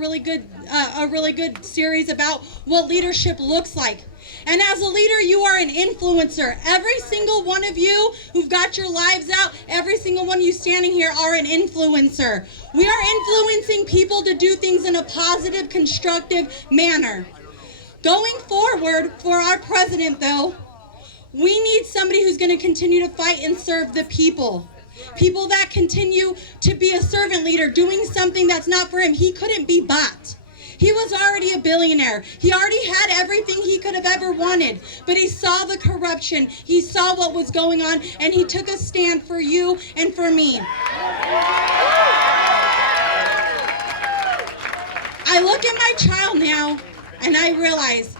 really good series about what leadership looks like. And as a leader, you are an influencer. Every single one of you who've got your lives out, every single one of you standing here are an influencer. We are influencing people to do things in a positive, constructive manner. Going forward, for our president, though, we need somebody who's going to continue to fight and serve the people. People that continue to be a servant leader, doing something that's not for him. He couldn't be bought. He was already a billionaire. He already had everything he could have ever wanted. But he saw the corruption. He saw what was going on, and he took a stand for you and for me. I look at my child now, and I realize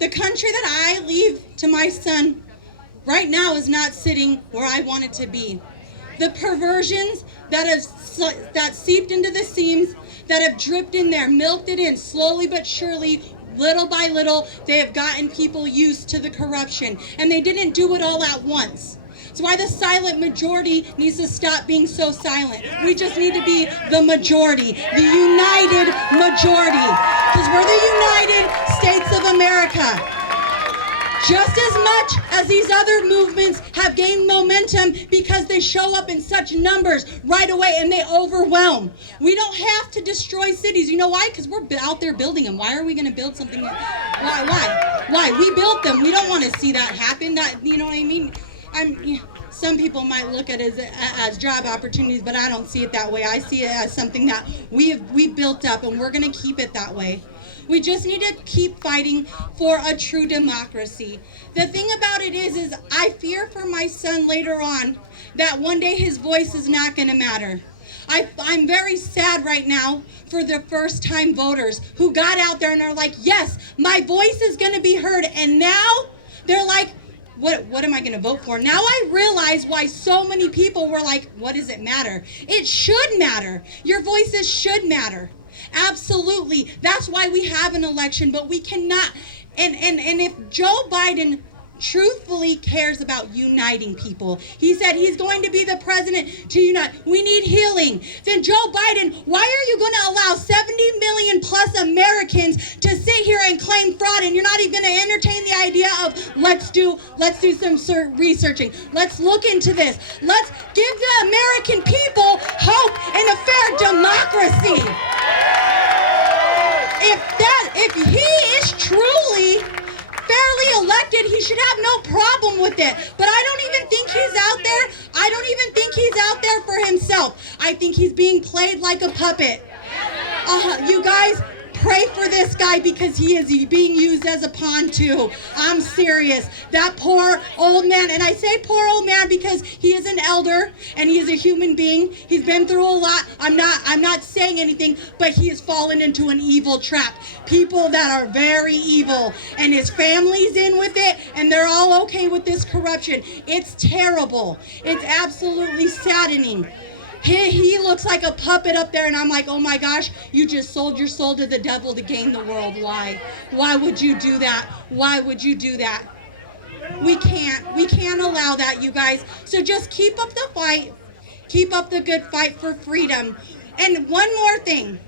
the country that I leave to my son right now is not sitting where I want it to be. The perversions that seeped into the seams, that have dripped in there, milked it in, slowly but surely, little by little, they have gotten people used to the corruption. And they didn't do it all at once. That's why the silent majority needs to stop being so silent. We just need to be the majority, the united majority. Because we're the United States of America. Just as much as these other movements have gained momentum because they show up in such numbers right away and they overwhelm. We don't have to destroy cities. You know why? Because we're out there building them. Why are we going to build something? Why? We built them. We don't want to see that happen. You know what I mean? Some people might look at it as job opportunities, but I don't see it that way. I see it as something that we built up, and we're going to keep it that way. We just need to keep fighting for a true democracy. The thing about it is I fear for my son later on that one day his voice is not going to matter. I'm very sad right now for the first-time voters who got out there and are like, yes, my voice is going to be heard. And now they're like, what am I going to vote for? Now I realize why so many people were like, what does it matter? It should matter. Your voices should matter. Absolutely. That's why we have an election, but we cannot. And if Joe Biden truthfully cares about uniting people, he said he's going to be the president to unite. We need healing. Then Joe Biden, why are you going to allow 70 million plus Americans to sit here and claim fraud, and you're not even going to entertain the idea of let's do some researching. Let's look into this. Let's give the American people hope in a fair democracy. If he is truly fairly elected, he should have no problem with it. But I don't even think he's out there. I don't even think he's out there for himself. I think he's being played like a puppet. You guys, pray for this guy because he is being used as a pawn too. I'm serious. That poor old man, and I say poor old man because he is an elder and he is a human being. He's been through a lot. I'm not saying anything, but he has fallen into an evil trap. People that are very evil, and his family's in with it, and they're all okay with this corruption. It's terrible. It's absolutely saddening. He looks like a puppet up there, and I'm like, oh my gosh, you just sold your soul to the devil to gain the world. Why? Why would you do that? Why would you do that? We can't allow that, you guys. So just keep up the fight. Keep up the good fight for freedom. And one more thing.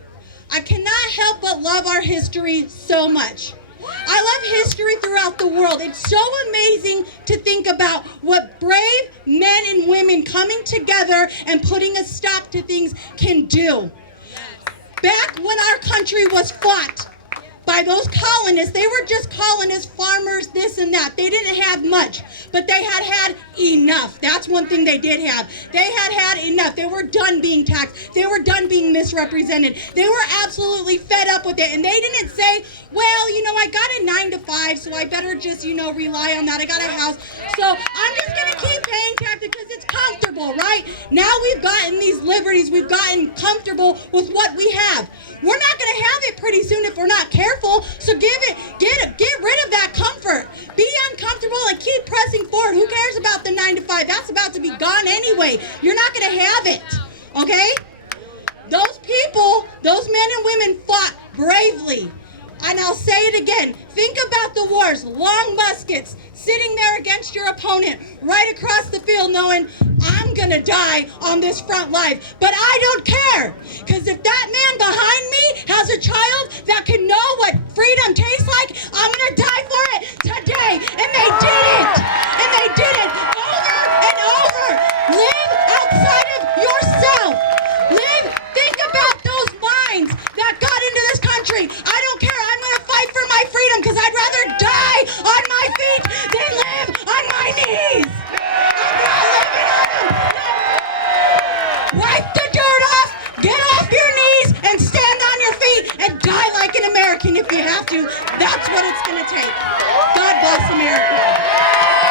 I cannot help but love our history so much. I love history throughout the world. It's so amazing to think about what brave men and women coming together and putting a stop to things can do. Back when our country was fought by those colonists, they were just colonists, farmers, this and that. They didn't have much, but they had enough. That's one thing they did have. They had enough. They were done being taxed. They were done being misrepresented. They were absolutely fed up with it. And they didn't say, well, I got a 9 to 5, so I better just, rely on that. I got a house, so I'm just going to keep paying taxes because it's comfortable, right? Now we've gotten these liberties. We've gotten comfortable with what we have. We're not going to have it pretty soon if we're not careful. So get rid of that comfort. Be uncomfortable and keep pressing forward. Who cares about the 9 to 5? That's about to be gone anyway. You're not going to have it, okay? Those people, those men and women fought bravely. And I'll say it again. Think about the wars, long muskets, sitting there against your opponent right across the field knowing I'm going to die on this front line. But I don't care, because if that man behind me has American if you have to. That's what it's going to take. God bless America.